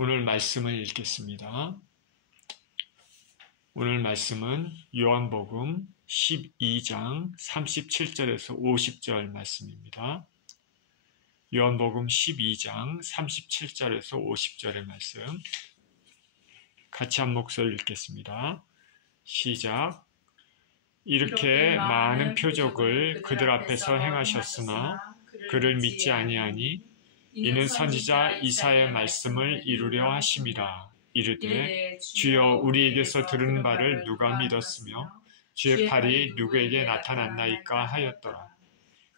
오늘 말씀을 읽겠습니다. 오늘 말씀은 요한복음 12장 37절에서 50절 말씀입니다. 요한복음 12장 37절에서 50절의 말씀 같이 한 목소리 읽겠습니다. 시작. 이렇게 많은 표적을 그들 앞에서 행하셨으나 그를 믿지 아니하니 이는 선지자 이사야의 말씀을 이루려 하심이라. 이르되 주여 우리에게서 들은 바를 누가 믿었으며 주의 팔이 누구에게 나타났나이까 하였더라.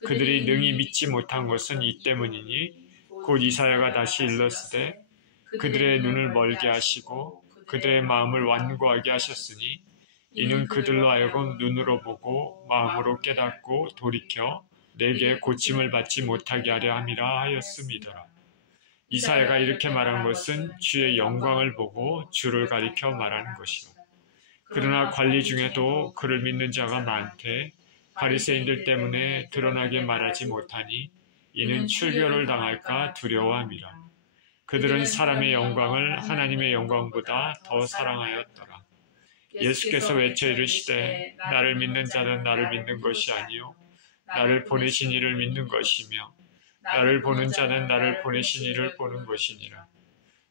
그들이 능히 믿지 못한 것은 이 때문이니 곧 이사야가 다시 일렀으되 그들의 눈을 멀게 하시고 그들의 마음을 완고하게 하셨으니 이는 그들로 하여금 눈으로 보고 마음으로 깨닫고 돌이켜 내게 고침을 받지 못하게 하려 함이라 하였음이더라. 이사야가 이렇게 말한 것은 주의 영광을 보고 주를 가리켜 말하는 것이라. 그러나 관리 중에도 그를 믿는 자가 많되 바리새인들 때문에 드러나게 말하지 못하니 이는 출교를 당할까 두려워함이라. 그들은 사람의 영광을 하나님의 영광보다 더 사랑하였더라. 예수께서 외쳐 이르시되 나를 믿는 자는 나를 믿는 것이 아니요 나를 보내신 이를 믿는 것이며 나를 보는 자는 나를 보내신 이를 보는 것이니라.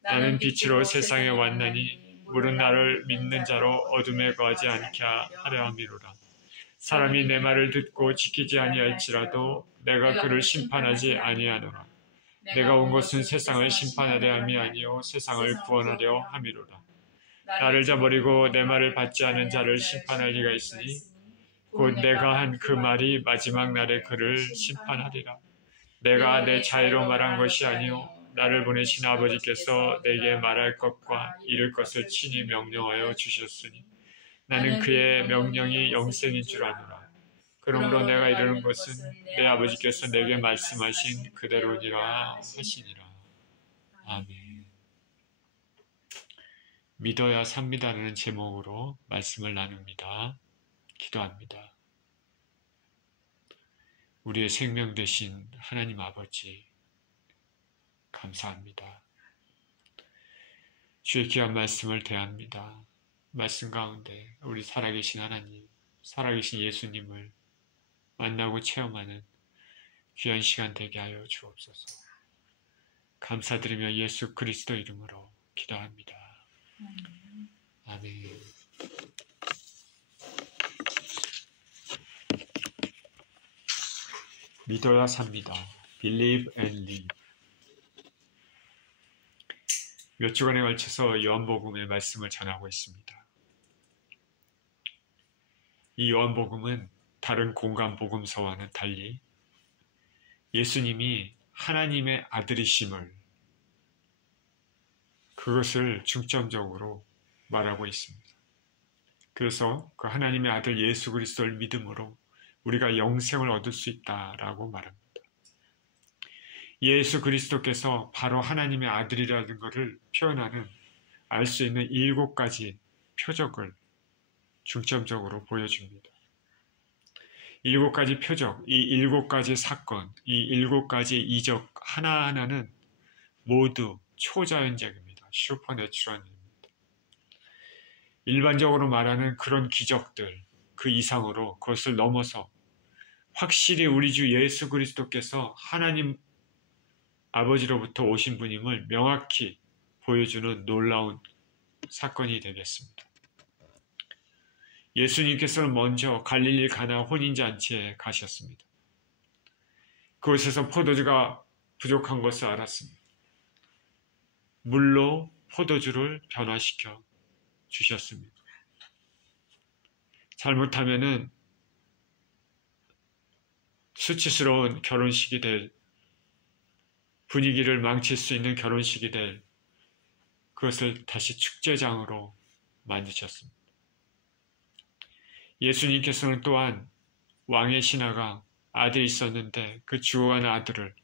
나는 빛으로 세상에 왔나니 물은 나를 믿는 자로 어둠에 거하지 않게 하려 함이로라. 사람이 내 말을 듣고 지키지 아니할지라도 내가 그를 심판하지 아니하노라. 내가 온 것은 세상을 심판하려 함이 아니요 세상을 구원하려 함이로라. 나를 저버리고 내 말을 받지 않은 자를 심판할 리가 있으니 곧 내가 한 그 말이 마지막 날에 그를 심판하리라. 내가 내 자유로 말한 것이 아니요 나를 보내신 아버지께서 내게 말할 것과 이룰 것을 친히 명령하여 주셨으니 나는 그의 명령이 영생인 줄 아노라. 그러므로 내가 이르는 것은 내 아버지께서 내게 말씀하신 그대로니라 하시니라. 아멘. 믿어야 삽니다라는 제목으로 말씀을 나눕니다. 기도합니다. 우리의 생명 되신 하나님 아버지 감사합니다. 주의 귀한 말씀을 대합니다. 말씀 가운데 우리 살아계신 하나님, 살아계신 예수님을 만나고 체험하는 귀한 시간 되게 하여 주옵소서. 감사드리며 예수 그리스도 이름으로 기도합니다. 아멘. 믿어야 삽니다. Believe and live. 몇 주간에 걸쳐서 요한복음의 말씀을 전하고 있습니다. 이 요한복음은 다른 공간 복음서와는 달리 예수님이 하나님의 아들이심을 그것을 중점적으로 말하고 있습니다. 그래서 그 하나님의 아들 예수 그리스도를 믿음으로 우리가 영생을 얻을 수 있다라고 말합니다. 예수 그리스도께서 바로 하나님의 아들이라는 것을 표현하는 알 수 있는 7가지 표적을 중점적으로 보여줍니다. 7가지 표적, 이 7가지 사건, 이 7가지 이적 하나하나는 모두 초자연적입니다. 슈퍼내추럴입니다. 일반적으로 말하는 그런 기적들, 그 이상으로 그것을 넘어서 확실히 우리 주 예수 그리스도께서 하나님 아버지로부터 오신 분임을 명확히 보여주는 놀라운 사건이 되겠습니다. 예수님께서는 먼저 갈릴리 가나 혼인잔치에 가셨습니다. 그곳에서 포도주가 부족한 것을 알았습니다. 물로 포도주를 변화시켜 주셨습니다. 잘못하면은 수치스러운 결혼식이 될, 분위기를 망칠 수 있는 결혼식이 될 그것을 다시 축제장으로 만드셨습니다. 예수님께서는 또한 왕의 신하가 아들이 있었는데 그 죽어가는 아들을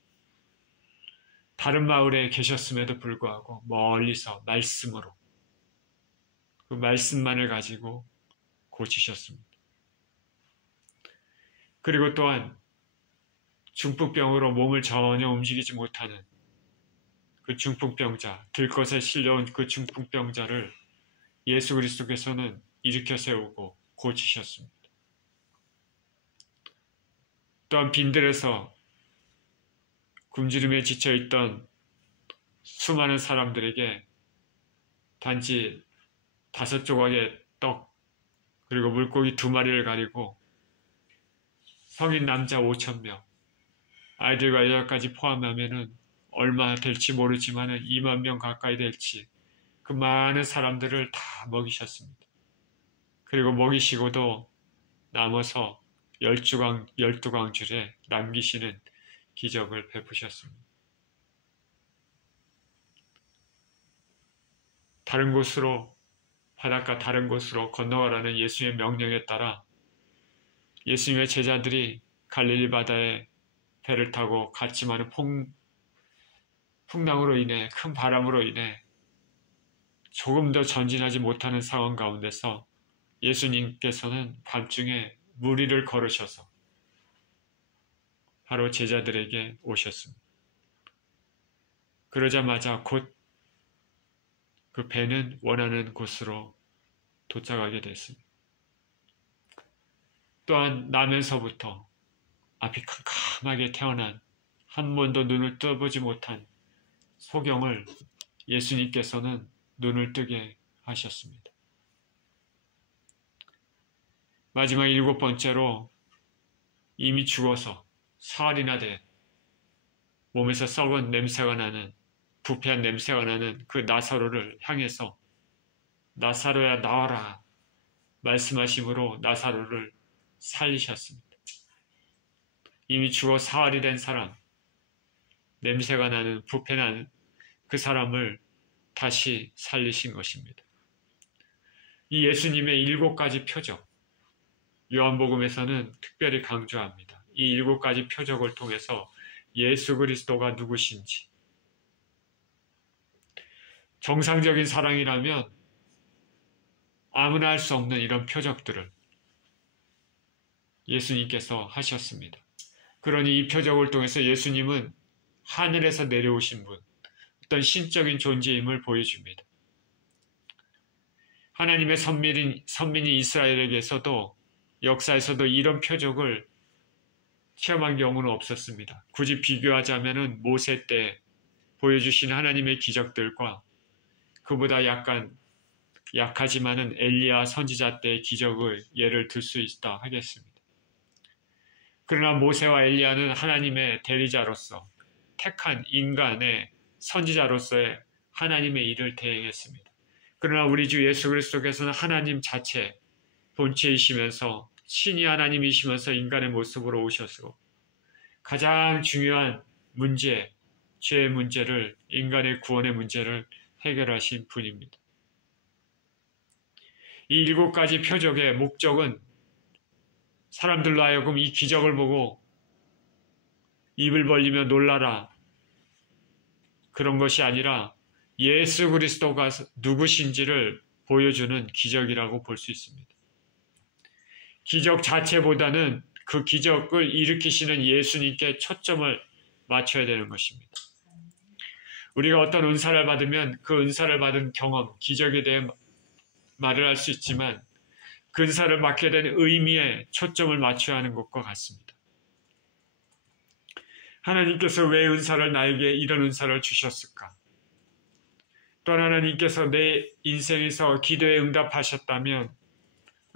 다른 마을에 계셨음에도 불구하고 멀리서 말씀으로 그 말씀만을 가지고 고치셨습니다. 그리고 또한 중풍병으로 몸을 전혀 움직이지 못하는 그 중풍병자, 들것에 실려온 그 중풍병자를 예수 그리스도께서는 일으켜 세우고 고치셨습니다. 또한 빈들에서 굶주림에 지쳐있던 수많은 사람들에게 단지 5조각의 떡 그리고 물고기 2마리를 가리고 성인 남자 5,000명, 아이들과 여자까지 포함하면 얼마 될지 모르지만 2만 명 가까이 될지 그 많은 사람들을 다 먹이셨습니다. 그리고 먹이시고도 남아서 12광줄에 남기시는 기적을 베푸셨습니다. 다른 곳으로, 바닷가 다른 곳으로 건너가라는 예수님의 명령에 따라 예수님의 제자들이 갈릴리 바다에 배를 타고 갔지만 풍랑으로 인해, 큰 바람으로 인해 조금 더 전진하지 못하는 상황 가운데서 예수님께서는 밤중에 무리를 걸으셔서 바로 제자들에게 오셨습니다. 그러자마자 곧 그 배는 원하는 곳으로 도착하게 됐습니다. 또한 나면서부터 앞이 캄캄하게 태어난 한 번도 눈을 떠보지 못한 소경을 예수님께서는 눈을 뜨게 하셨습니다. 마지막 7번째로 이미 죽어서 사흘이나 된 몸에서 썩은 냄새가 나는 부패한 냄새가 나는 그 나사로를 향해서 나사로야 나와라 말씀하심으로 나사로를 살리셨습니다. 이미 죽어 사흘이 된 사람, 냄새가 나는 부패난 그 사람을 다시 살리신 것입니다. 이 예수님의 7가지 표적, 요한복음에서는 특별히 강조합니다. 이 7가지 표적을 통해서 예수 그리스도가 누구신지, 정상적인 사랑이라면 아무나 할 수 없는 이런 표적들을 예수님께서 하셨습니다. 그러니 이 표적을 통해서 예수님은 하늘에서 내려오신 분, 어떤 신적인 존재임을 보여줍니다. 하나님의 선민인 이스라엘에게서도 역사에서도 이런 표적을 체험한 경우는 없었습니다. 굳이 비교하자면 모세 때 보여주신 하나님의 기적들과 그보다 약하지만은 엘리야 선지자 때의 기적을 예를 들 수 있다 하겠습니다. 그러나 모세와 엘리야는 하나님의 대리자로서 택한 인간의 선지자로서의 하나님의 일을 대행했습니다. 그러나 우리 주 예수 그리스도께서는 하나님 자체 본체이시면서 신이 하나님이시면서 인간의 모습으로 오셔서 가장 중요한 문제, 죄의 문제를, 인간의 구원의 문제를 해결하신 분입니다. 이 7가지 표적의 목적은 사람들로 하여금 이 기적을 보고 입을 벌리며 놀라라 그런 것이 아니라 예수 그리스도가 누구신지를 보여주는 기적이라고 볼 수 있습니다. 기적 자체보다는 그 기적을 일으키시는 예수님께 초점을 맞춰야 되는 것입니다. 우리가 어떤 은사를 받으면 그 은사를 받은 경험, 기적에 대해 말을 할 수 있지만 그 은사를 맡게 된 의미에 초점을 맞춰야 하는 것과 같습니다. 하나님께서 왜 은사를 나에게 이런 은사를 주셨을까? 또한 하나님께서 내 인생에서 기도에 응답하셨다면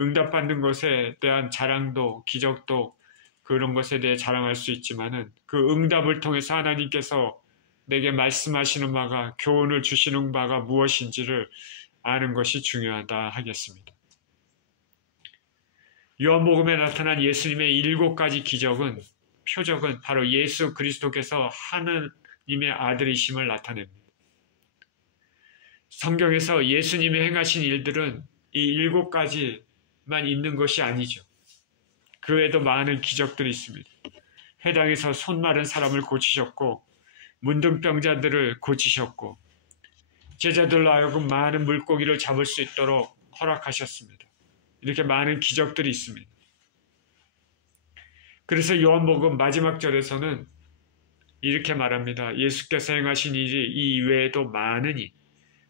응답받는 것에 대한 자랑도 기적도 그런 것에 대해 자랑할 수 있지만은 그 응답을 통해서 하나님께서 내게 말씀하시는 바가 교훈을 주시는 바가 무엇인지를 아는 것이 중요하다 하겠습니다. 요한복음에 나타난 예수님의 7가지 기적은 표적은 바로 예수 그리스도께서 하느님의 아들이심을 나타냅니다. 성경에서 예수님이 행하신 일들은 이 7가지만 있는 것이 아니죠. 그 외에도 많은 기적들이 있습니다. 회당에서 손 마른 사람을 고치셨고 문둥병자들을 고치셨고 제자들로 하여금 많은 물고기를 잡을 수 있도록 허락하셨습니다. 이렇게 많은 기적들이 있습니다. 그래서 요한복음 마지막 절에서는 이렇게 말합니다. 예수께서 행하신 일이 이 이외에도 많으니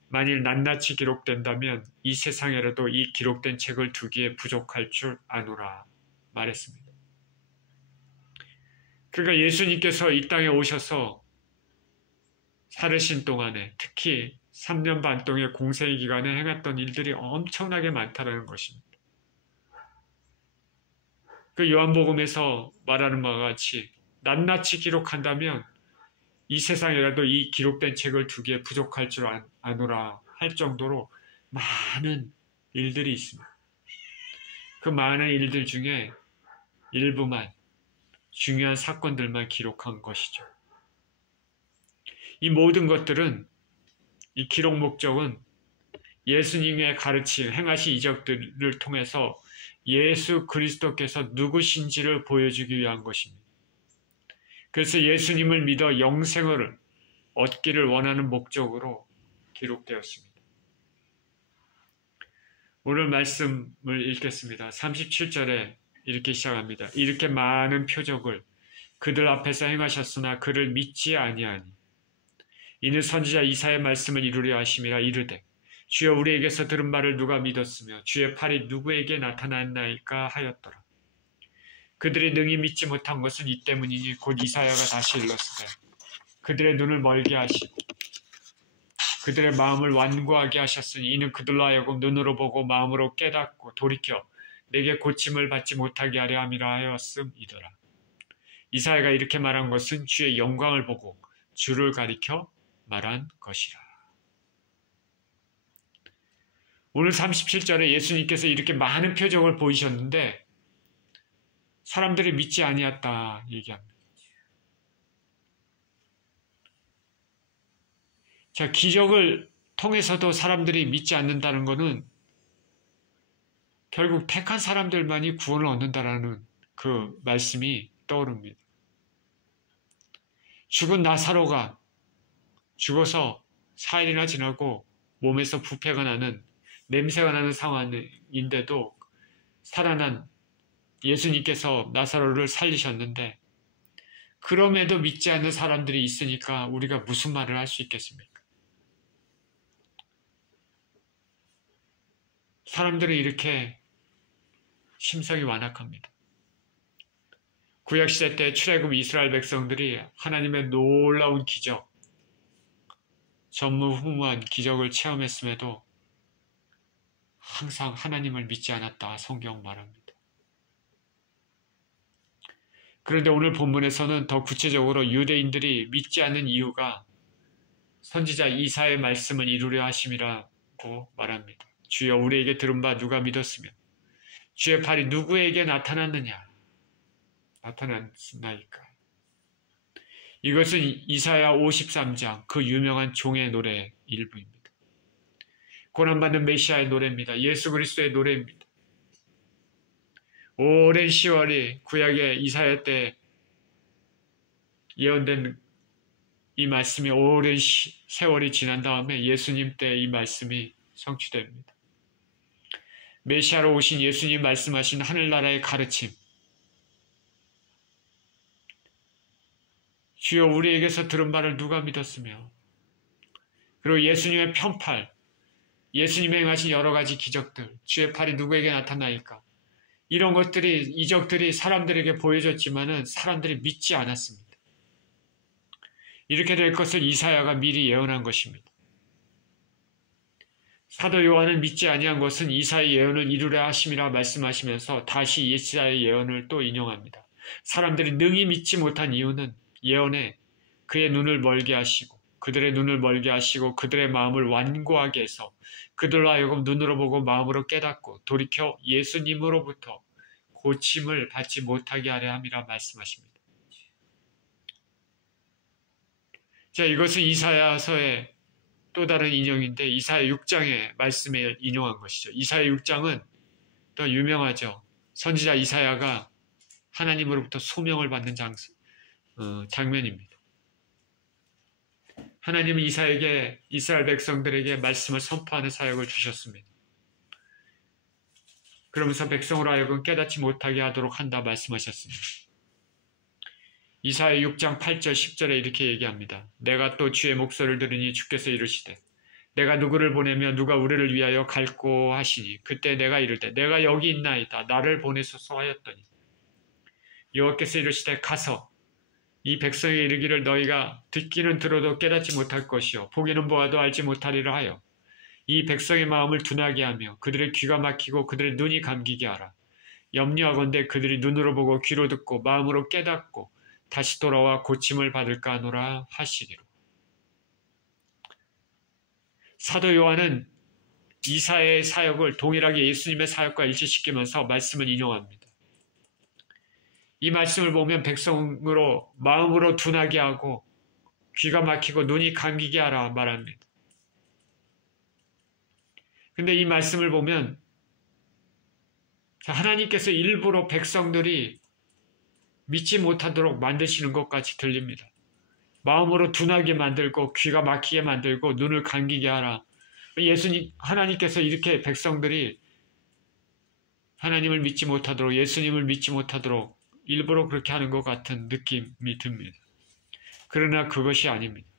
만일 낱낱이 기록된다면 이 세상에라도 이 기록된 책을 두기에 부족할 줄 아노라 말했습니다. 그러니까 예수님께서 이 땅에 오셔서 살으신 동안에 특히 3년 반 동의 공생 기간에 행했던 일들이 엄청나게 많다는 것입니다. 그 요한복음에서 말하는 바와 같이 낱낱이 기록한다면 이 세상에라도 이 기록된 책을 두기에 부족할 줄 아노라 할 정도로 많은 일들이 있습니다. 그 많은 일들 중에 일부만, 중요한 사건들만 기록한 것이죠. 이 모든 것들은, 이 기록 목적은 예수님의 가르침, 행하신 이적들을 통해서 예수 그리스도께서 누구신지를 보여주기 위한 것입니다. 그래서 예수님을 믿어 영생을 얻기를 원하는 목적으로 기록되었습니다. 오늘 말씀을 읽겠습니다. 37절에 이렇게 시작합니다. 이렇게 많은 표적을 그들 앞에서 행하셨으나 그를 믿지 아니하니 이는 선지자 이사야의 말씀을 이루려 하심이라 이르되 주여 우리에게서 들은 말을 누가 믿었으며 주의 팔이 누구에게 나타났나이까 하였더라. 그들이 능히 믿지 못한 것은 이 때문이니 곧 이사야가 다시 일렀으되 그들의 눈을 멀게 하시고 그들의 마음을 완고하게 하셨으니 이는 그들로 하여금 눈으로 보고 마음으로 깨닫고 돌이켜 내게 고침을 받지 못하게 하려 함이라 하였음이더라. 이사야가 이렇게 말한 것은 주의 영광을 보고 주를 가리켜 말한 것이라. 오늘 37절에 예수님께서 이렇게 많은 표적을 보이셨는데 사람들이 믿지 아니었다 얘기합니다. 자, 기적을 통해서도 사람들이 믿지 않는다는 것은 결국 택한 사람들만이 구원을 얻는다라는 그 말씀이 떠오릅니다. 죽은 나사로가 죽어서 4일이나 지나고 몸에서 부패가 나는, 냄새가 나는 상황인데도 살아난 예수님께서 나사로를 살리셨는데 그럼에도 믿지 않는 사람들이 있으니까 우리가 무슨 말을 할 수 있겠습니까? 사람들이 이렇게 심성이 완악합니다. 구약시대 때 출애굽 이스라엘 백성들이 하나님의 놀라운 기적, 전무후무한 기적을 체험했음에도 항상 하나님을 믿지 않았다 성경 말합니다. 그런데 오늘 본문에서는 더 구체적으로 유대인들이 믿지 않는 이유가 선지자 이사야의 말씀을 이루려 하심이라고 말합니다. 주여 우리에게 들은 바 누가 믿었으며 주의 팔이 누구에게 나타났느냐? 나타났나이까? 이것은 이사야 53장 그 유명한 종의 노래 일부입니다. 고난받는 메시아의 노래입니다. 예수 그리스도의 노래입니다. 오랜 10월이 구약의 이사야 때 예언된 이 말씀이 오랜 세월이 지난 다음에 예수님 때 이 말씀이 성취됩니다. 메시아로 오신 예수님 말씀하신 하늘나라의 가르침, 주여 우리에게서 들은 말을 누가 믿었으며, 그리고 예수님의 편팔, 예수님이 행하신 여러 가지 기적들, 주의 팔이 누구에게 나타나니까 이런 것들이, 이적들이 사람들에게 보여졌지만은 사람들이 믿지 않았습니다. 이렇게 될 것을 이사야가 미리 예언한 것입니다. 사도 요한은 믿지 아니한 것은 이사야의 예언을 이루려 하심이라 말씀하시면서 다시 이사야의 예언을 또 인용합니다. 사람들이 능히 믿지 못한 이유는 예언에 그의 눈을 멀게 하시고 그들의 눈을 멀게 하시고 그들의 마음을 완고하게 해서 그들로 하여금 눈으로 보고 마음으로 깨닫고 돌이켜 예수님으로부터 고침을 받지 못하게 하려 함이라 말씀하십니다. 자, 이것은 이사야서의 또 다른 인용인데 이사야 6장의 말씀에 인용한 것이죠. 이사야 6장은 더 유명하죠. 선지자 이사야가 하나님으로부터 소명을 받는 장면입니다. 하나님은 이사야에게 이스라엘 백성들에게 말씀을 선포하는 사역을 주셨습니다. 그러면서 백성으로 하여금 깨닫지 못하게 하도록 한다 말씀하셨습니다. 이사야 6장 8절 10절에 이렇게 얘기합니다. 내가 또 주의 목소리를 들으니 주께서 이르시되 내가 누구를 보내며 누가 우리를 위하여 갈꼬 하시니 그때 내가 이르되 내가 여기 있나이다 나를 보내소서 하였더니 여호와께서 이르시되 가서 이 백성에게 이르기를 너희가 듣기는 들어도 깨닫지 못할 것이요 보기는 보아도 알지 못하리라 하여 이 백성의 마음을 둔하게 하며 그들의 귀가 막히고 그들의 눈이 감기게 하라. 염려하건대 그들이 눈으로 보고 귀로 듣고 마음으로 깨닫고 다시 돌아와 고침을 받을까 하노라 하시기로. 사도 요한은 이사야의 사역을 동일하게 예수님의 사역과 일치시키면서 말씀을 인용합니다. 이 말씀을 보면 백성으로 마음으로 둔하게 하고 귀가 막히고 눈이 감기게 하라 말합니다. 근데 이 말씀을 보면 하나님께서 일부러 백성들이 믿지 못하도록 만드시는 것 같이 들립니다. 마음으로 둔하게 만들고 귀가 막히게 만들고 눈을 감기게 하라. 하나님께서 이렇게 백성들이 하나님을 믿지 못하도록 예수님을 믿지 못하도록 일부러 그렇게 하는 것 같은 느낌이 듭니다. 그러나 그것이 아닙니다.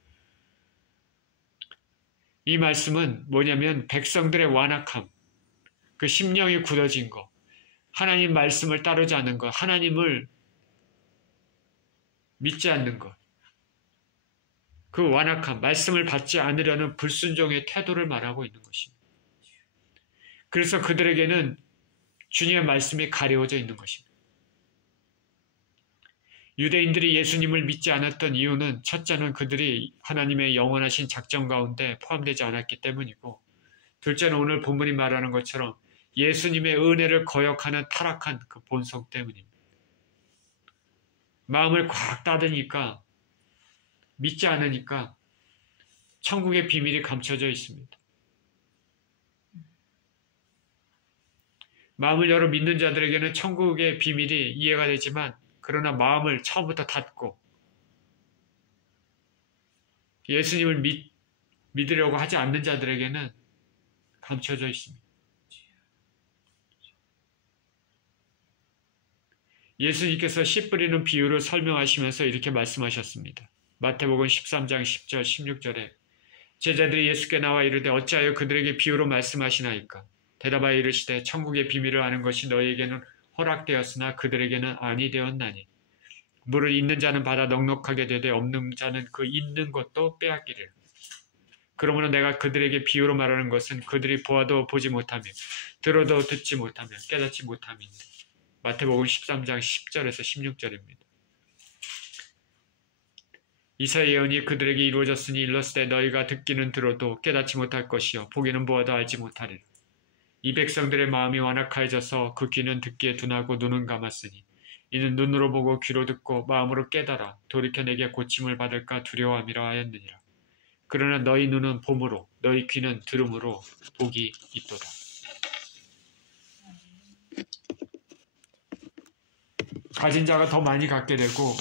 이 말씀은 뭐냐면 백성들의 완악함, 그 심령이 굳어진 것, 하나님 말씀을 따르지 않는 것, 하나님을 믿지 않는 것, 그 완악함, 말씀을 받지 않으려는 불순종의 태도를 말하고 있는 것입니다. 그래서 그들에게는 주님의 말씀이 가려워져 있는 것입니다. 유대인들이 예수님을 믿지 않았던 이유는 첫째는 그들이 하나님의 영원하신 작정 가운데 포함되지 않았기 때문이고, 둘째는 오늘 본문이 말하는 것처럼 예수님의 은혜를 거역하는 타락한 그 본성 때문입니다. 마음을 꽉 닫으니까, 믿지 않으니까 천국의 비밀이 감춰져 있습니다. 마음을 열어 믿는 자들에게는 천국의 비밀이 이해가 되지만, 그러나 마음을 처음부터 닫고 예수님을 믿으려고 하지 않는 자들에게는 감춰져 있습니다. 예수님께서 씨 뿌리는 비유를 설명하시면서 이렇게 말씀하셨습니다. 마태복음 13장 10절 16절에 제자들이 예수께 나와 이르되 어찌하여 그들에게 비유로 말씀하시나이까? 대답하여 이르시되 천국의 비밀을 아는 것이 너희에게는 허락되었으나 그들에게는 아니 되었나니 물을 있는 자는 받아 넉넉하게 되되 없는 자는 그 있는 것도 빼앗기리라. 그러므로 내가 그들에게 비유로 말하는 것은 그들이 보아도 보지 못하며 들어도 듣지 못하며 깨닫지 못함이니. 마태복음 13장 10절에서 16절입니다. 이사야 예언이 그들에게 이루어졌으니 일렀으되 너희가 듣기는 들어도 깨닫지 못할 것이요 보기는 보아도 알지 못하리라. 이 백성들의 마음이 완악하여져서 그 귀는 듣기에 둔하고 눈은 감았으니 이는 눈으로 보고 귀로 듣고 마음으로 깨달아 돌이켜 내게 고침을 받을까 두려워함이라 하였느니라. 그러나 너희 눈은 봄으로 너희 귀는 들음으로 복이 있도다. 가진 자가 더 많이 갖게 되고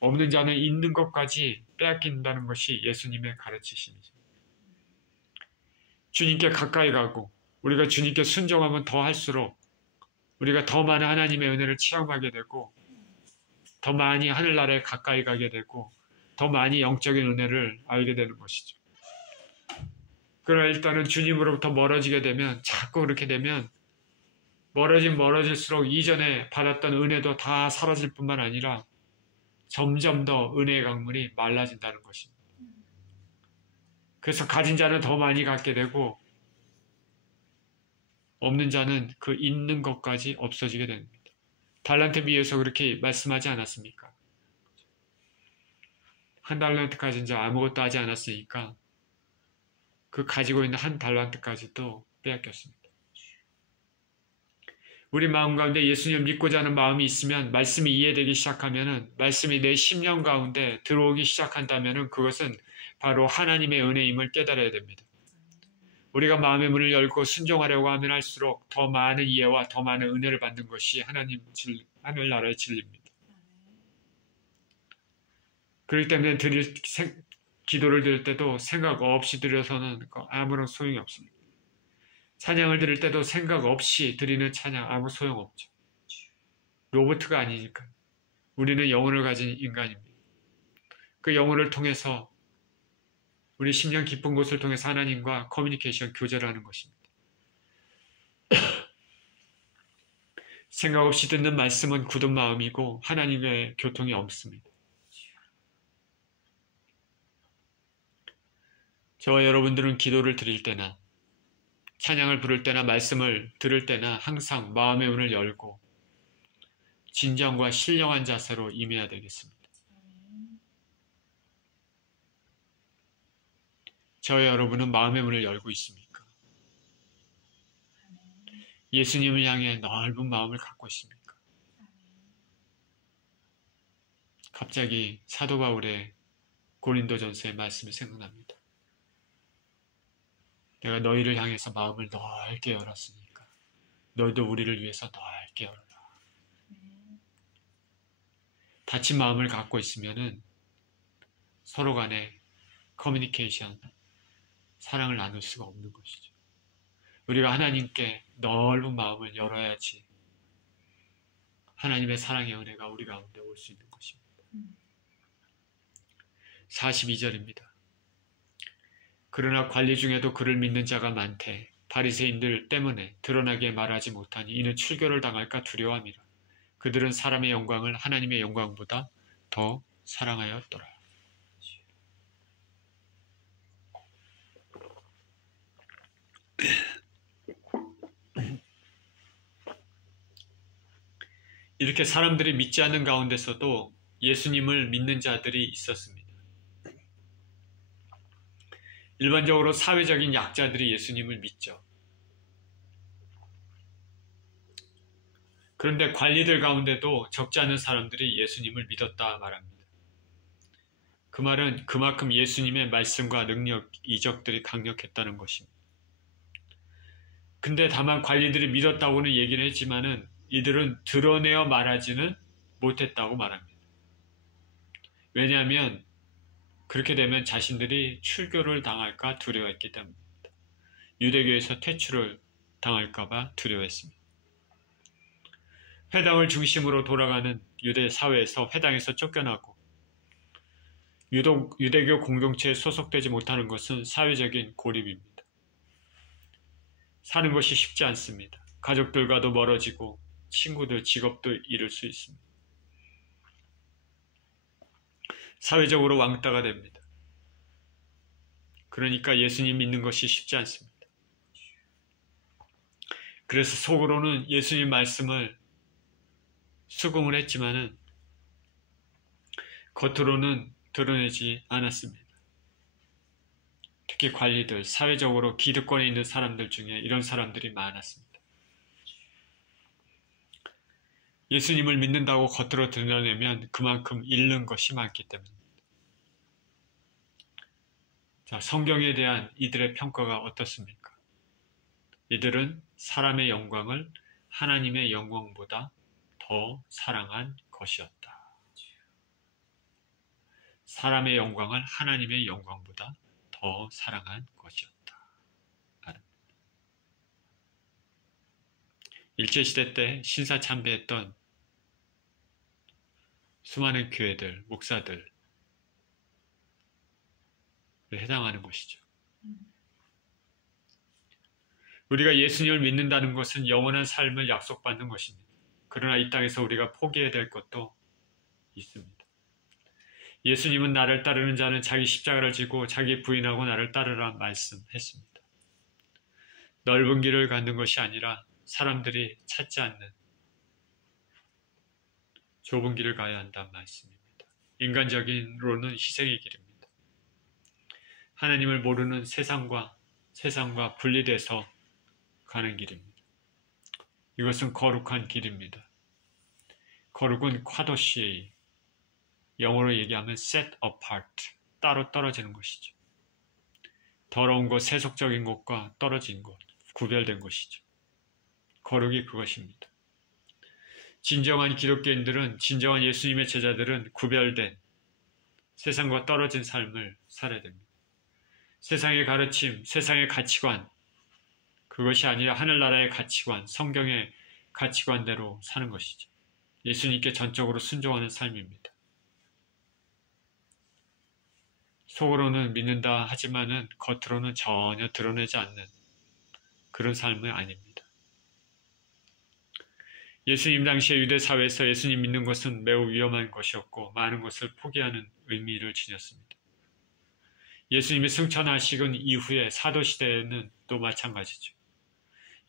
없는 자는 있는 것까지 빼앗긴다는 것이 예수님의 가르치심이죠. 주님께 가까이 가고 우리가 주님께 순종하면 더 할수록 우리가 더 많은 하나님의 은혜를 체험하게 되고 더 많이 하늘나라에 가까이 가게 되고 더 많이 영적인 은혜를 알게 되는 것이죠. 그러나 일단은 주님으로부터 멀어지게 되면 자꾸 그렇게 되면 멀어질수록 이전에 받았던 은혜도 다 사라질 뿐만 아니라 점점 더 은혜의 강물이 말라진다는 것입니다. 그래서 가진 자는 더 많이 갖게 되고 없는 자는 그 있는 것까지 없어지게 됩니다. 달란트 비유에서 그렇게 말씀하지 않았습니까? 한 달란트 가진 자 아무것도 하지 않았으니까 그 가지고 있는 한 달란트까지도 빼앗겼습니다. 우리 마음 가운데 예수님을 믿고자 하는 마음이 있으면 말씀이 이해되기 시작하면은 말씀이 내 심령 가운데 들어오기 시작한다면은 그것은 바로 하나님의 은혜임을 깨달아야 됩니다. 우리가 마음의 문을 열고 순종하려고 하면 할수록 더 많은 이해와 더 많은 은혜를 받는 것이 하늘나라의 진리입니다. 그렇기 때문에 기도를 드릴 때도 생각 없이 드려서는 아무런 소용이 없습니다. 찬양을 드릴 때도 생각 없이 드리는 찬양 아무 소용없죠. 로봇가 아니니까. 우리는 영혼을 가진 인간입니다. 그 영혼을 통해서 우리 심령 깊은 곳을 통해서 하나님과 커뮤니케이션, 교제를 하는 것입니다. 생각 없이 듣는 말씀은 굳은 마음이고 하나님의 교통이 없습니다. 저와 여러분들은 기도를 드릴 때나 찬양을 부를 때나 말씀을 들을 때나 항상 마음의 문을 열고 진정과 신령한 자세로 임해야 되겠습니다. 저와 여러분은 마음의 문을 열고 있습니까? 예수님을 향해 넓은 마음을 갖고 있습니까? 갑자기 사도 바울의 고린도전서의 말씀이 생각납니다. 내가 너희를 향해서 마음을 넓게 열었으니까 너희도 우리를 위해서 넓게 열어라. 닫힌 마음을 갖고 있으면은 서로 간에 커뮤니케이션, 사랑을 나눌 수가 없는 것이죠. 우리가 하나님께 넓은 마음을 열어야지 하나님의 사랑의 은혜가 우리 가운데 올 수 있는 것입니다. 42절입니다. 그러나 관리 중에도 그를 믿는 자가 많되 바리새인들 때문에 드러나게 말하지 못하니 이는 출교를 당할까 두려워함이라. 그들은 사람의 영광을 하나님의 영광보다 더 사랑하였더라. 이렇게 사람들이 믿지 않는 가운데서도 예수님을 믿는 자들이 있었습니다. 일반적으로 사회적인 약자들이 예수님을 믿죠. 그런데 관리들 가운데도 적지 않은 사람들이 예수님을 믿었다 말합니다. 그 말은 그만큼 예수님의 말씀과 능력, 이적들이 강력했다는 것입니다. 근데 다만 관리들이 믿었다고는 얘기를 했지만은 이들은 드러내어 말하지는 못했다고 말합니다. 왜냐하면 그렇게 되면 자신들이 출교를 당할까 두려워했기 때문입니다. 유대교에서 퇴출을 당할까봐 두려워했습니다. 회당을 중심으로 돌아가는 유대 사회에서 회당에서 쫓겨나고 유대교 공동체에 소속되지 못하는 것은 사회적인 고립입니다. 사는 것이 쉽지 않습니다. 가족들과도 멀어지고 친구들, 직업도 잃을 수 있습니다. 사회적으로 왕따가 됩니다. 그러니까 예수님 믿는 것이 쉽지 않습니다. 그래서 속으로는 예수님 말씀을 수긍을 했지만은 겉으로는 드러내지 않았습니다. 특히 관리들, 사회적으로 기득권에 있는 사람들 중에 이런 사람들이 많았습니다. 예수님을 믿는다고 겉으로 드러내면 그만큼 잃는 것이 많기 때문입니다. 자, 성경에 대한 이들의 평가가 어떻습니까? 이들은 사람의 영광을 하나님의 영광보다 더 사랑한 것이었다. 사람의 영광을 하나님의 영광보다 더 사랑한 것이었다. 일제시대 때 신사참배했던 수많은 교회들, 목사들 해당하는 것이죠. 우리가 예수님을 믿는다는 것은 영원한 삶을 약속받는 것입니다. 그러나 이 땅에서 우리가 포기해야 될 것도 있습니다. 예수님은 나를 따르는 자는 자기 십자가를 지고 자기 부인하고 나를 따르라 말씀했습니다. 넓은 길을 갖는 것이 아니라 사람들이 찾지 않는 좁은 길을 가야 한다는 말씀입니다. 인간적인로는 희생의 길입니다. 하나님을 모르는 세상과 분리돼서 가는 길입니다. 이것은 거룩한 길입니다. 거룩은 카도시에이, 영어로 얘기하면 set apart, 따로 떨어지는 것이죠. 더러운 것, 세속적인 것과 떨어진 것, 구별된 것이죠. 거룩이 그것입니다. 진정한 기독교인들은, 진정한 예수님의 제자들은 구별된 세상과 떨어진 삶을 살아야 됩니다. 세상의 가르침, 세상의 가치관, 그것이 아니라 하늘나라의 가치관, 성경의 가치관대로 사는 것이죠. 예수님께 전적으로 순종하는 삶입니다. 속으로는 믿는다 하지만은 겉으로는 전혀 드러내지 않는 그런 삶은 아닙니다. 예수님 당시의 유대 사회에서 예수님 믿는 것은 매우 위험한 것이었고 많은 것을 포기하는 의미를 지녔습니다. 예수님이 승천하시건 이후에 사도시대에는 또 마찬가지죠.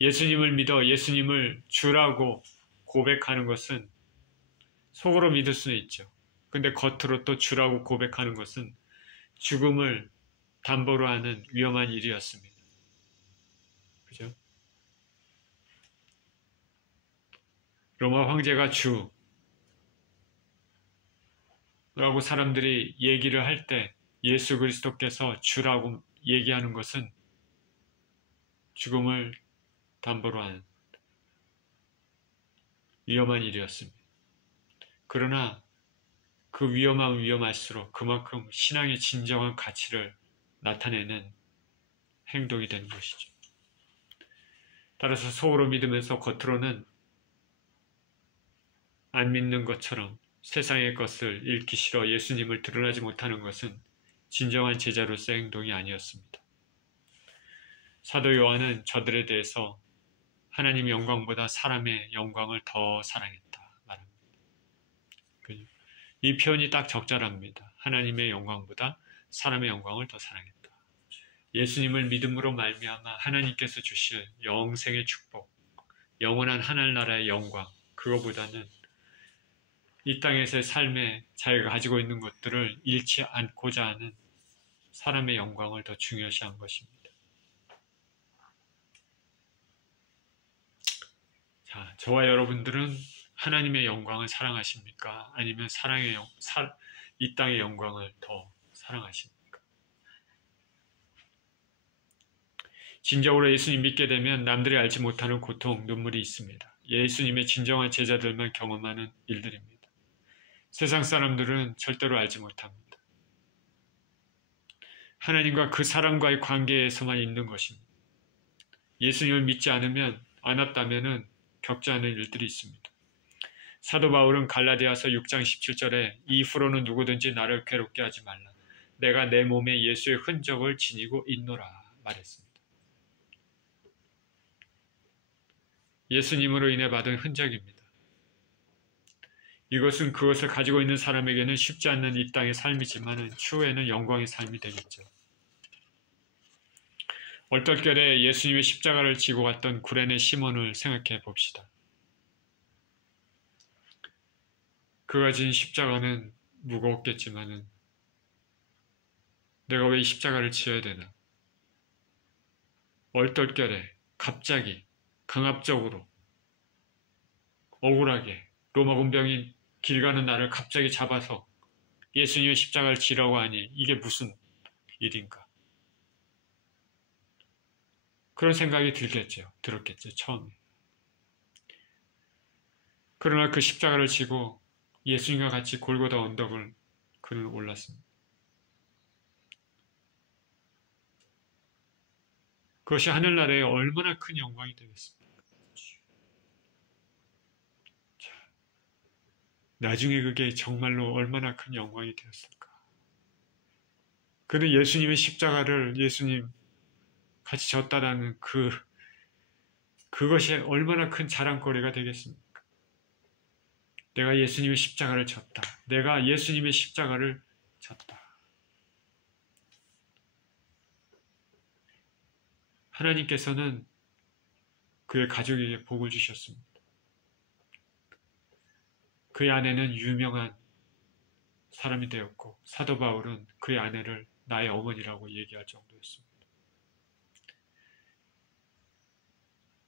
예수님을 믿어 예수님을 주라고 고백하는 것은 속으로 믿을 수는 있죠. 근데 겉으로 또 주라고 고백하는 것은 죽음을 담보로 하는 위험한 일이었습니다. 그죠? 로마 황제가 주라고 사람들이 얘기를 할 때 예수 그리스도께서 주라고 얘기하는 것은 죽음을 담보로 하는 위험한 일이었습니다. 그러나 그 위험하면 위험할수록 그만큼 신앙의 진정한 가치를 나타내는 행동이 되는 것이죠. 따라서 속으로 믿으면서 겉으로는 안 믿는 것처럼 세상의 것을 잃기 싫어 예수님을 드러나지 못하는 것은 진정한 제자로서의 행동이 아니었습니다. 사도 요한은 저들에 대해서 하나님의 영광보다 사람의 영광을 더 사랑했다 말합니다. 이 표현이 딱 적절합니다. 하나님의 영광보다 사람의 영광을 더 사랑했다. 예수님을 믿음으로 말미암아 하나님께서 주실 영생의 축복, 영원한 하늘나라의 영광, 그거보다는 이 땅에서의 삶에 자기가 가지고 있는 것들을 잃지 않고자 하는 사람의 영광을 더 중요시한 것입니다. 자, 저와 여러분들은 하나님의 영광을 사랑하십니까? 아니면 이 땅의 영광을 더 사랑하십니까? 진정으로 예수님 믿게 되면 남들이 알지 못하는 고통, 눈물이 있습니다. 예수님의 진정한 제자들만 경험하는 일들입니다. 세상 사람들은 절대로 알지 못합니다. 하나님과 그 사람과의 관계에서만 있는 것입니다. 예수님을 믿지 않았다면 겪지 않은 일들이 있습니다. 사도 바울은 갈라디아서 6장 17절에 이후로는 누구든지 나를 괴롭게 하지 말라. 내가 내 몸에 예수의 흔적을 지니고 있노라 말했습니다. 예수님으로 인해 받은 흔적입니다. 이것은 그것을 가지고 있는 사람에게는 쉽지 않는 이 땅의 삶이지만 추후에는 영광의 삶이 되겠죠. 얼떨결에 예수님의 십자가를 지고 갔던 구레네 시몬을 생각해 봅시다. 그가 진 십자가는 무거웠겠지만은 내가 왜 이 십자가를 지어야 되나? 얼떨결에 갑자기 강압적으로 억울하게 로마 군병이 길 가는 나를 갑자기 잡아서 예수님의 십자가를 지라고 하니 이게 무슨 일인가? 그런 생각이 들었겠죠, 처음에. 그러나 그 십자가를 지고 예수님과 같이 골고다 언덕을 그는 올랐습니다. 그것이 하늘나라에 얼마나 큰 영광이 되겠습니까? 나중에 그게 정말로 얼마나 큰 영광이 되었을까? 그는 예수님의 십자가를 예수님 같이 졌다라는 그것이 얼마나 큰 자랑거리가 되겠습니까? 내가 예수님의 십자가를 졌다. 내가 예수님의 십자가를 졌다. 하나님께서는 그의 가족에게 복을 주셨습니다. 그의 아내는 유명한 사람이 되었고 사도 바울은 그의 아내를 나의 어머니라고 얘기할 정도였습니다.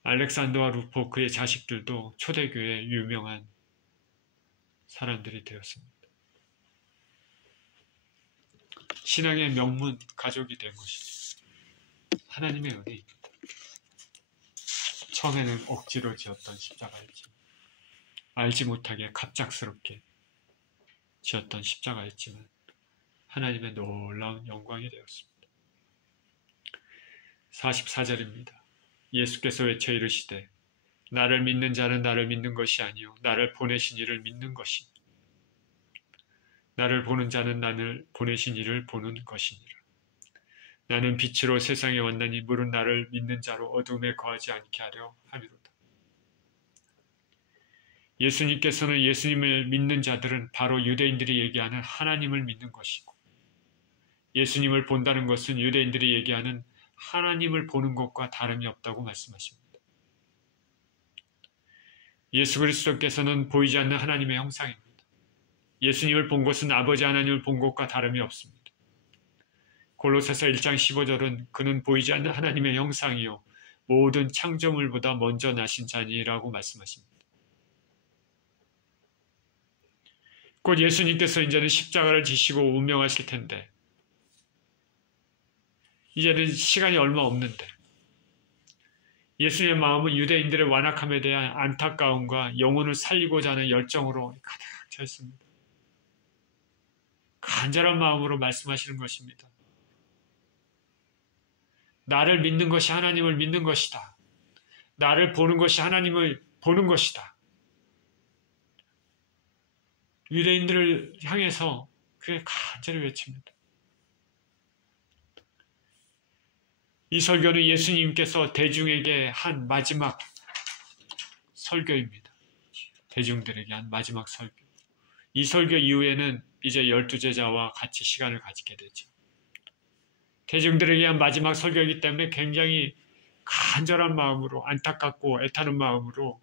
알렉산더와 루포 그의 자식들도 초대교회의 유명한 사람들이 되었습니다. 신앙의 명문 가족이 된 것이죠. 하나님의 은혜입니다. 처음에는 억지로 지었던 십자가였지. 알지 못하게 갑작스럽게 지었던 십자가였지만 하나님의 놀라운 영광이 되었습니다. 44절입니다. 예수께서 외쳐 이르시되 나를 믿는 자는 나를 믿는 것이 아니요 나를 보내신 이를 믿는 것이니 나를 보는 자는 나를 보내신 이를 보는 것이니라. 나는 빛으로 세상에 왔나니 물은 나를 믿는 자로 어둠에 거하지 않게 하려 함이로다. 예수님께서는 예수님을 믿는 자들은 바로 유대인들이 얘기하는 하나님을 믿는 것이고 예수님을 본다는 것은 유대인들이 얘기하는 하나님을 보는 것과 다름이 없다고 말씀하십니다. 예수 그리스도께서는 보이지 않는 하나님의 형상입니다. 예수님을 본 것은 아버지 하나님을 본 것과 다름이 없습니다. 골로새서 1장 15절은 그는 보이지 않는 하나님의 형상이요 모든 창조물보다 먼저 나신 자니라고 말씀하십니다. 곧 예수님께서 이제는 십자가를 지시고 운명하실 텐데 이제는 시간이 얼마 없는데 예수님의 마음은 유대인들의 완악함에 대한 안타까움과 영혼을 살리고자 하는 열정으로 가득 차 있습니다. 간절한 마음으로 말씀하시는 것입니다. 나를 믿는 것이 하나님을 믿는 것이다. 나를 보는 것이 하나님을 보는 것이다. 유대인들을 향해서 그게 간절히 외칩니다. 이 설교는 예수님께서 대중에게 한 마지막 설교입니다. 대중들에게 한 마지막 설교. 이 설교 이후에는 이제 12제자와 같이 시간을 가지게 되죠. 대중들에게 한 마지막 설교이기 때문에 굉장히 간절한 마음으로 안타깝고 애타는 마음으로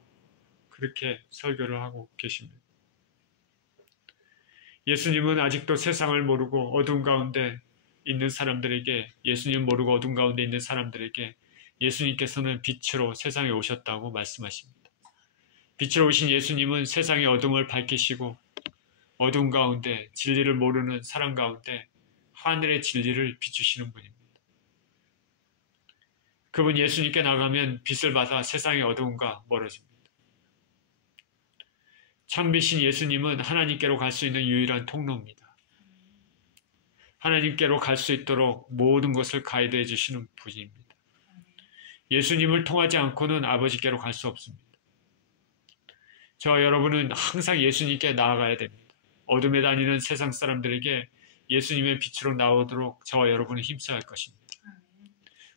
그렇게 설교를 하고 계십니다. 예수님은 아직도 세상을 모르고 어둠 가운데 있는 사람들에게 예수님 모르고 어둠 가운데 있는 사람들에게 예수님께서는 빛으로 세상에 오셨다고 말씀하십니다. 빛으로 오신 예수님은 세상의 어둠을 밝히시고 어둠 가운데 진리를 모르는 사람 가운데 하늘의 진리를 비추시는 분입니다. 그분 예수님께 나가면 빛을 받아 세상의 어둠과 멀어집니다. 참빛인 예수님은 하나님께로 갈 수 있는 유일한 통로입니다. 하나님께로 갈 수 있도록 모든 것을 가이드해 주시는 분입니다. 예수님을 통하지 않고는 아버지께로 갈 수 없습니다. 저와 여러분은 항상 예수님께 나아가야 됩니다. 어둠에 다니는 세상 사람들에게 예수님의 빛으로 나오도록 저와 여러분은 힘써야 할 것입니다.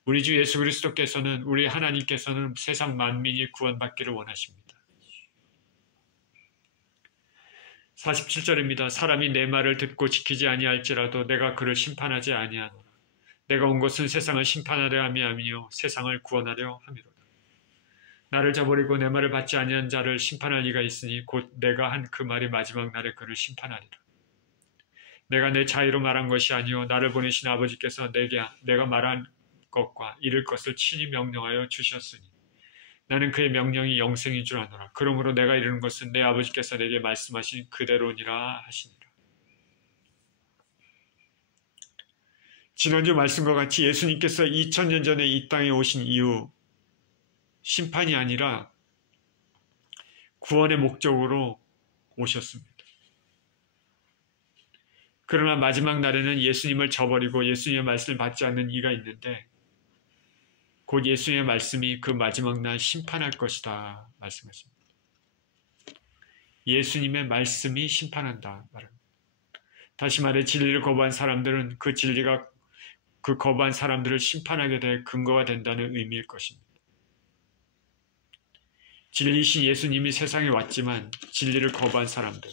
우리 주 예수 그리스도께서는 우리 하나님께서는 세상 만민이 구원받기를 원하십니다. 47절입니다. 사람이 내 말을 듣고 지키지 아니할지라도 내가 그를 심판하지 아니하노라. 내가 온 것은 세상을 심판하려 함이 아니요 세상을 구원하려 함이로다. 나를 저버리고 내 말을 받지 아니한 자를 심판할 리가 있으니 곧 내가 한 그 말이 마지막 날에 그를 심판하리라. 내가 내 자의로 말한 것이 아니요 나를 보내신 아버지께서 내가 말한 것과 이룰 것을 친히 명령하여 주셨으니 나는 그의 명령이 영생인 줄 아노라. 그러므로 내가 이루는 것은 내 아버지께서 내게 말씀하신 그대로니라 하시니라. 지난주 말씀과 같이 예수님께서 2000년 전에 이 땅에 오신 이후 심판이 아니라 구원의 목적으로 오셨습니다. 그러나 마지막 날에는 예수님을 저버리고 예수님의 말씀을 받지 않는 이가 있는데 곧 예수님의 말씀이 그 마지막 날 심판할 것이다 말씀하십니다. 예수님의 말씀이 심판한다 말합니다. 다시 말해 진리를 거부한 사람들은 그 진리가 그 거부한 사람들을 심판하게 될 근거가 된다는 의미일 것입니다. 진리이신 예수님이 세상에 왔지만 진리를 거부한 사람들,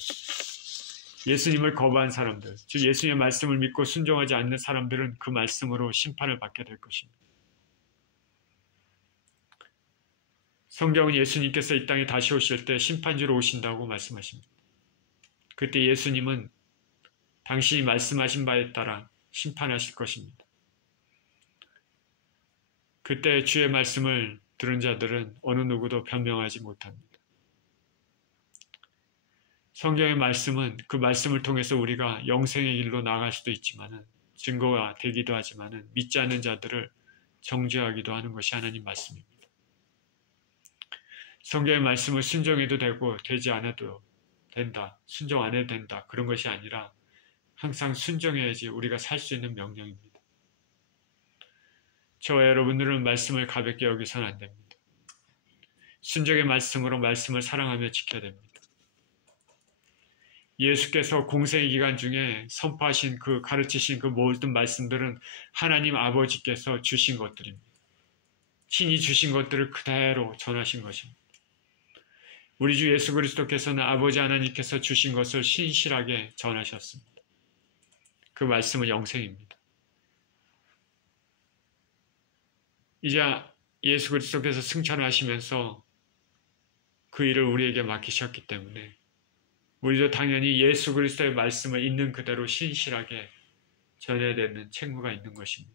예수님을 거부한 사람들, 즉 예수님의 말씀을 믿고 순종하지 않는 사람들은 그 말씀으로 심판을 받게 될 것입니다. 성경은 예수님께서 이 땅에 다시 오실 때 심판주로 오신다고 말씀하십니다. 그때 예수님은 당신이 말씀하신 바에 따라 심판하실 것입니다. 그때 주의 말씀을 들은 자들은 어느 누구도 변명하지 못합니다. 성경의 말씀은 그 말씀을 통해서 우리가 영생의 길로 나아갈 수도 있지만 증거가 되기도 하지만 믿지 않는 자들을 정죄하기도 하는 것이 하나님 말씀입니다. 성경의 말씀을 순종해도 되고 되지 않아도 된다. 순종 안 해도 된다. 그런 것이 아니라 항상 순종해야지 우리가 살 수 있는 명령입니다. 저와 여러분들은 말씀을 가볍게 여기서는 안 됩니다. 순종의 말씀으로 말씀을 사랑하며 지켜야 됩니다. 예수께서 공생의 기간 중에 선포하신 가르치신 그 모든 말씀들은 하나님 아버지께서 주신 것들입니다. 신이 주신 것들을 그대로 전하신 것입니다. 우리 주 예수 그리스도께서는 아버지 하나님께서 주신 것을 신실하게 전하셨습니다. 그 말씀은 영생입니다. 이제 예수 그리스도께서 승천하시면서 그 일을 우리에게 맡기셨기 때문에 우리도 당연히 예수 그리스도의 말씀을 있는 그대로 신실하게 전해야 되는 책무가 있는 것입니다.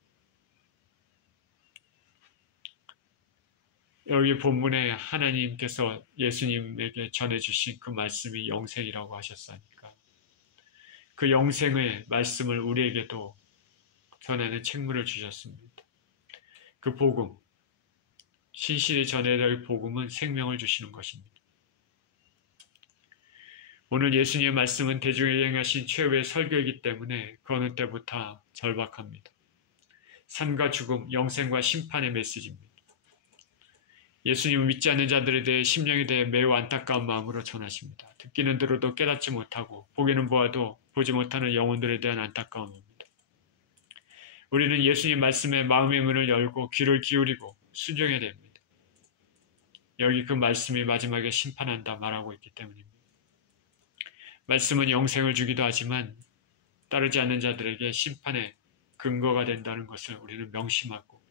여기 본문에 하나님께서 예수님에게 전해주신 그 말씀이 영생이라고 하셨으니까 그 영생의 말씀을 우리에게도 전하는 책무를 주셨습니다. 그 복음, 신실히 전해야 될 복음은 생명을 주시는 것입니다. 오늘 예수님의 말씀은 대중에게 행하신 최후의 설교이기 때문에 그 어느 때보다 절박합니다. 삶과 죽음, 영생과 심판의 메시지입니다. 예수님은 믿지 않는 자들에 대해 심령에 대해 매우 안타까운 마음으로 전하십니다. 듣기는 들어도 깨닫지 못하고 보기는 보아도 보지 못하는 영혼들에 대한 안타까움입니다. 우리는 예수님 말씀에 마음의 문을 열고 귀를 기울이고 순종해야 됩니다. 여기 그 말씀이 마지막에 심판한다 말하고 있기 때문입니다. 말씀은 영생을 주기도 하지만 따르지 않는 자들에게 심판의 근거가 된다는 것을 우리는 명심하고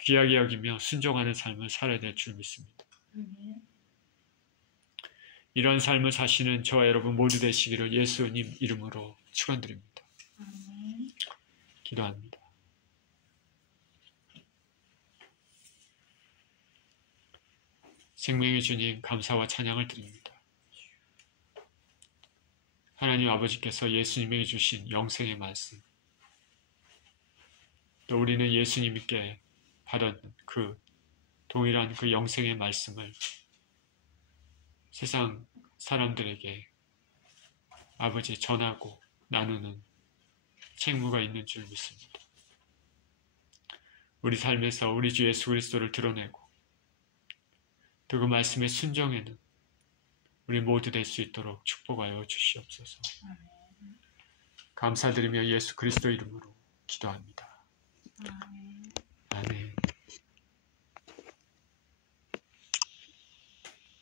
귀하게 여기며 순종하는 삶을 살아야 될 줄 믿습니다. 이런 삶을 사시는 저와 여러분 모두 되시기를 예수님 이름으로 축원드립니다. 기도합니다. 생명의 주님 감사와 찬양을 드립니다. 하나님 아버지께서 예수님에게 주신 영생의 말씀, 또 우리는 예수님께 받은 그 동일한 그 영생의 말씀을 세상 사람들에게 아버지 전하고 나누는 책무가 있는 줄 믿습니다. 우리 삶에서 우리 주 예수 그리스도를 드러내고 또 그 말씀의 순종에는 우리 모두 될 수 있도록 축복하여 주시옵소서. 감사드리며 예수 그리스도 이름으로 기도합니다.